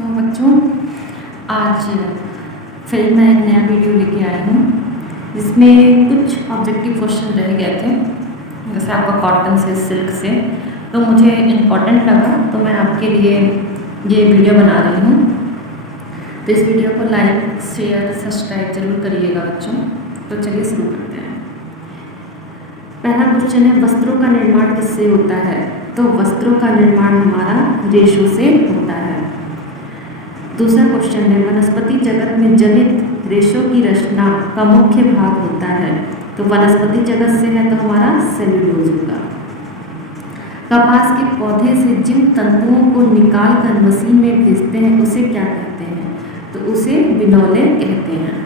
तो बच्चों, आज फिर मैं एक नया वीडियो लेके आई हूँ जिसमें कुछ ऑब्जेक्टिव क्वेश्चन रह गए थे, जैसे आपका कॉटन से, सिल्क से, तो मुझे इम्पोर्टेंट लगा तो मैं आपके लिए ये वीडियो बना रही हूँ। तो इस वीडियो को लाइक, शेयर, सब्सक्राइब जरूर करिएगा बच्चों। तो चलिए शुरू करते हैं। पहला क्वेश्चन है, वस्त्रों का निर्माण किससे होता है? तो वस्त्रों का निर्माण हमारा रेशों से होता है। दूसरा क्वेश्चन है, वनस्पति जगत में जनित रेशों की रचना का मुख्य भाग होता है। तो वनस्पति जगत से है तो हमारा सेल्यूलोज होगा। कपास के पौधे से जिन तंतुओं को निकाल कर मशीन में भेजते हैं उसे क्या कहते हैं? तो उसे बिनौले कहते हैं।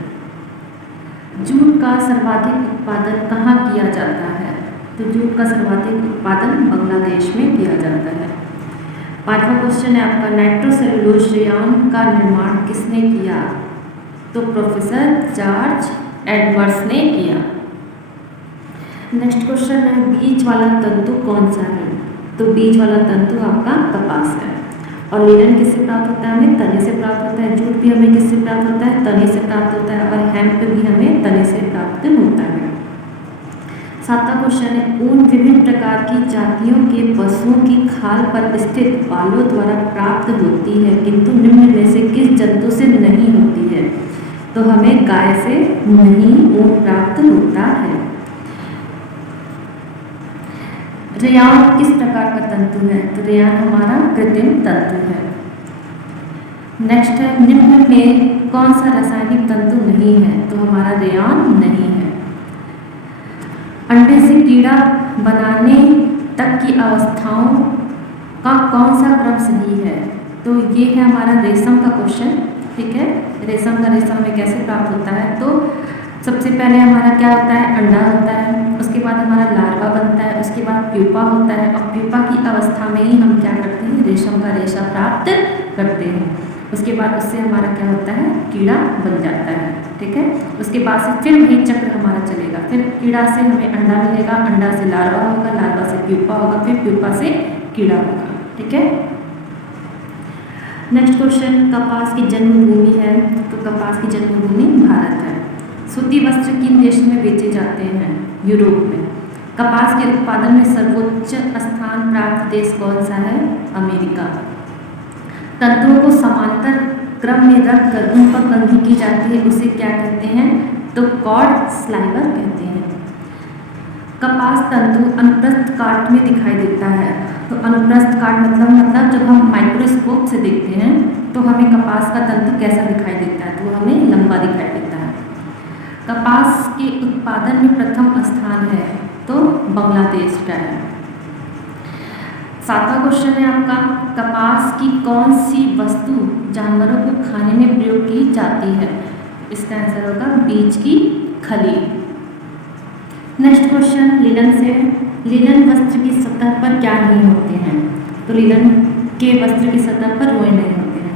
जूट का सर्वाधिक उत्पादन कहाँ किया जाता है? तो जूट का सर्वाधिक उत्पादन बांग्लादेश में किया जाता है। पांचवा क्वेश्चन है आपका, नाइट्रोसेल्यूलोज रेयॉन का निर्माण किसने किया? तो प्रोफेसर जॉर्ज एडवर्ड्स ने किया। नेक्स्ट क्वेश्चन है, बीज वाला तंतु कौन सा है? तो बीज वाला तंतु आपका कपास है। और लिनन किससे प्राप्त होता है? हमें तने से प्राप्त होता है। जूट भी हमें किससे प्राप्त होता है? तने से प्राप्त होता है। और हेम्प भी हमें तने से प्राप्त होता है। सातवां क्वेश्चन है, ऊन विभिन्न प्रकार की जातियों के पशुओं की खाल पर स्थित बालों द्वारा प्राप्त होती है, किंतु निम्न में से किस जंतु से नहीं होती है? तो हमें गाय से नहीं ऊन प्राप्त होता है। रेयॉन किस प्रकार का तंतु है? तो रेयॉन हमारा कृत्रिम तंतु है। नेक्स्ट है, निम्न में कौन सा रासायनिक तंतु नहीं है? तो हमारा रेयॉन नहीं है। अंडे से कीड़ा बनाने तक की अवस्थाओं का कौन सा क्रम सही है? तो ये है हमारा रेशम का क्वेश्चन। ठीक है, रेशम हमें कैसे प्राप्त होता है? तो सबसे पहले हमारा क्या होता है? अंडा होता है, उसके बाद हमारा लार्वा बनता है, उसके बाद प्यूपा होता है, और प्यूपा की अवस्था में ही हम क्या करते हैं? रेशम का रेशा प्राप्त करते हैं। उसके बाद उससे हमारा क्या होता है? कीड़ा बन जाता है। ठीक है, उसके बाद से फिर वही चक्र हमारा चलेगा। फिर कीड़ा से हमें अंडा मिलेगा, अंडा से लार्वा होगा, लार्वा से प्यूपा होगा, फिर प्यूपा से कीड़ा होगा। ठीक है। नेक्स्ट क्वेश्चन, कपास की जन्मभूमि है? तो कपास की जन्मभूमि भारत है। सूती वस्त्र किन देश में बेचे जाते हैं? यूरोप में। कपास के उत्पादन में सर्वोच्च स्थान प्राप्त देश कौन सा है? अमेरिका। तंतुओं को समांतर क्रम में रखकर उन पर कंघी की जाती है, उसे क्या कहते हैं? तो कॉर्ड स्लाइवर कहते हैं। कपास तंतु अनुप्रस्थ काट में दिखाई देता है। तो अनुप्रस्थ काट मतलब जब हम माइक्रोस्कोप से देखते हैं तो हमें कपास का तंतु कैसा दिखाई देता है? तो वो हमें लंबा दिखाई देता है। कपास के उत्पादन में प्रथम स्थान है तो बांग्लादेश का है। सातवां क्वेश्चन है आपका, कपास की कौन सी वस्तु जानवरों को खाने में प्रयोग की जाती है? इसका आंसर होगा बीज की खली। नेक्स्ट क्वेश्चन, लिनन से, लिनन वस्त्र की सतह पर क्या नहीं होते हैं? तो लिनन के वस्त्र की सतह पर रोए नहीं होते हैं।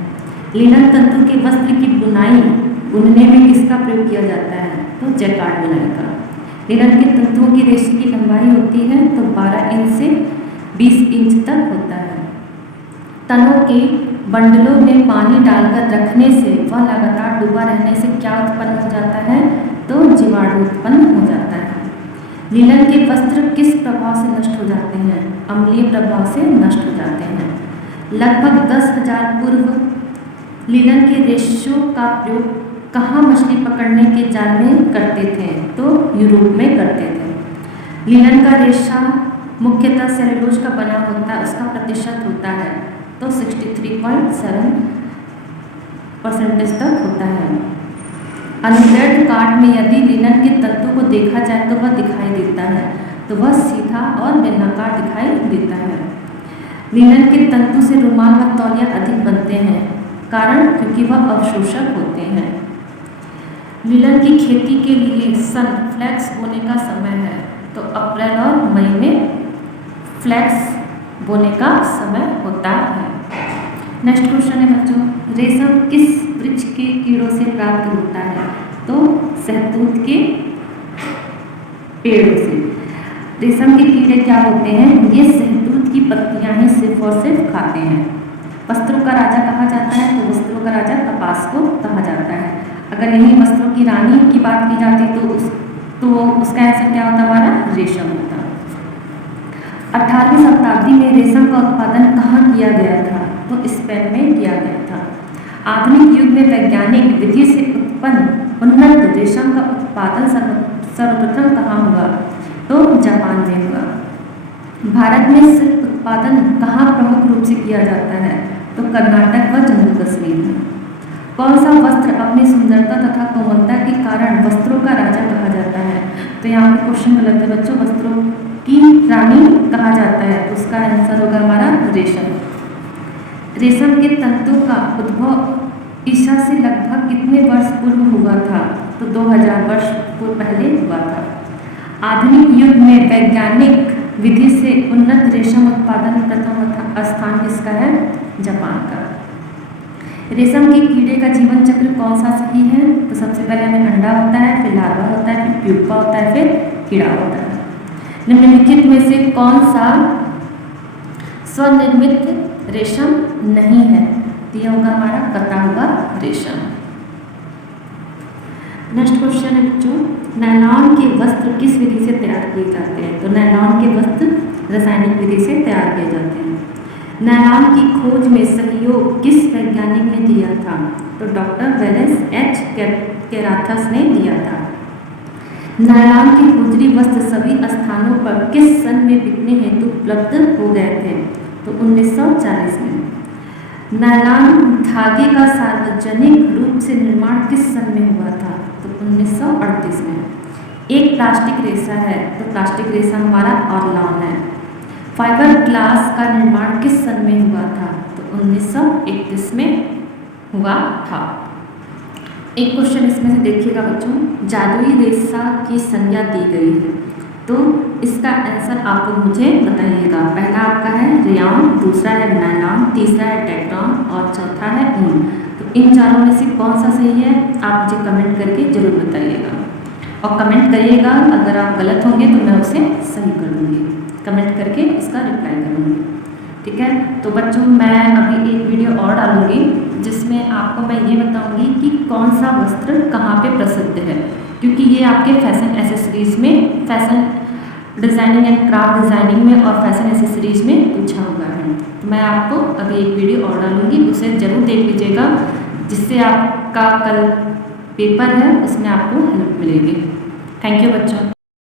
लिनन तंतु के वस्त्र की बुनाई बुनने में किसका प्रयोग किया जाता है? तो जैकार्ड बुनाई का। लिनन के तंतुओं की रेशे की लंबाई होती है तो 12 इंच से 20 इंच तक होता है। तनों के बंडलों में पानी डालकर रखने से वह लगातार डूबा रहने से क्या उत्पन्न हो जाता है? तो जीवाणु उत्पन्न हो जाता है। लिनन के वस्त्र किस प्रभाव से नष्ट हो जाते हैं? अम्लीय प्रभाव से नष्ट हो जाते हैं। लगभग 10,000 पूर्व लिनन के रेशों का प्रयोग कहाँ मछली पकड़ने के जाल में करते थे? तो यूरोप में करते थे। लिनन का रेशा मुख्यतः सेल्यूलोज का बना होता है, उसका प्रतिशत होता है तो 63.7% तक होता है। अनग्रेड काट में यदि लिनन के तंतु को देखा जाए तो वह दिखाई देता है, तो वह सीधा और बेलनाकार दिखाई देता है। लिनन के तंतु से रुमाल व तौलिया अधिक बनते हैं, कारण क्योंकि वह अवशोषक होते हैं। लिनन की खेती के लिए सन फ्लैक्स बोने का समय है तो अप्रैल और मई में फ्लैक्स बोने का समय होता है। नेक्स्ट क्वेश्चन है बच्चों, रेशम किस वृक्ष के कीड़ों से प्राप्त होता है? तो शहतूत के पेड़ों से। रेशम के कीड़े क्या होते हैं? ये शहतूत की पत्तियां ही सिर्फ और सिर्फ खाते हैं। वस्त्रों का राजा कहा जाता है तो वस्त्रों का राजा कपास को कहा जाता है। अगर यही वस्त्रों की रानी की बात की जाती तो उसका आंसर क्या होता हमारा? रेशम होता। 18वीं शताब्दी में रेशम का उत्पादन कहाँ किया गया था? तो स्पेन में किया गया था। आधुनिक युग में वैज्ञानिक विधि से उत्पन्न उन्नत रेशम का उत्पादन सर्वप्रथम कहाँ हुआ? तो जापान में हुआ। भारत में सिल्क उत्पादन कहाँ प्रमुख रूप से किया जाता है? तो कर्नाटक व जम्मू कश्मीर में। कौन सा वस्त्र अपनी सुंदरता तथा कोमलता के कारण वस्त्रों का राजा कहा जाता है? तो यहाँ पे क्वेश्चन गलत है बच्चों, वस्त्रों की रानी कहा जाता है तो उसका आंसर होगा हमारा रेशम। रेशम के तंतु का उद्भव ईसा से लगभग कितने वर्ष पूर्व हुआ था? तो 2000 वर्ष पूर्व पहले हुआ था। आधुनिक युग में वैज्ञानिक विधि से उन्नत रेशम उत्पादन प्रथम स्थान किसका है? जापान का। रेशम के कीड़े का जीवन चक्र कौन सा सही है? तो सबसे पहले हमें अंडा होता है, फिर लार्वा होता है, फिर प्यूपा होता है, फिर कीड़ा होता है। निम्नलिखित में से कौन सा स्वनिर्मित रेशम नहीं है? तो यह होगा हमारा कता हुआ रेशम। नेक्स्ट क्वेश्चन है बच्चों, नायलॉन के वस्त्र किस विधि से तैयार किए जाते हैं? तो नायलॉन के वस्त्र रासायनिक विधि से तैयार किए जाते हैं। नायलॉन की खोज में सहयोग किस वैज्ञानिक ने दिया था? तो डॉक्टर वेलेस एच केराथस ने दिया था। नायलॉन के गुजरी वस्त्र सभी स्थानों पर किस सन में बिकने हेतु उपलब्ध हो गए थे? तो 1940 में। नायलॉन धागे का सार्वजनिक रूप से निर्माण किस सन में हुआ था? तो 1938 में। एक प्लास्टिक रेशा है तो प्लास्टिक रेशा हमारा ऑर्लॉन है। फाइबर ग्लास का निर्माण किस सन में हुआ था? तो 1931 में हुआ था। एक क्वेश्चन इसमें से देखिएगा बच्चों, जादुई रेशा की संज्ञा दी गई है तो इसका आंसर आप लोग मुझे बताइएगा। पहला आपका है रेयॉन, दूसरा है नायलॉन, तीसरा है टेक्टॉन और चौथा है ऊन। तो इन चारों में से कौन सा सही है आप मुझे कमेंट करके जरूर बताइएगा और कमेंट करिएगा। अगर आप गलत होंगे तो मैं उसे सही कर दूँगी, कमेंट करके उसका रिप्लाई करूँगी। ठीक है, तो बच्चों मैं अभी एक वीडियो और डालूँगी जिसमें आपको मैं ये बताऊँगी कि कौन सा वस्त्र कहाँ पे प्रसिद्ध है, क्योंकि ये आपके फैशन एसेसरीज में, fashion designing and craft designing में और फैशन एसेसरीज में पूछा हुआ है। तो मैं आपको अभी एक वीडियो और डालूँगी, उसे ज़रूर देख लीजिएगा जिससे आपका कल पेपर है उसमें आपको हेल्प मिलेगी। थैंक यू बच्चों।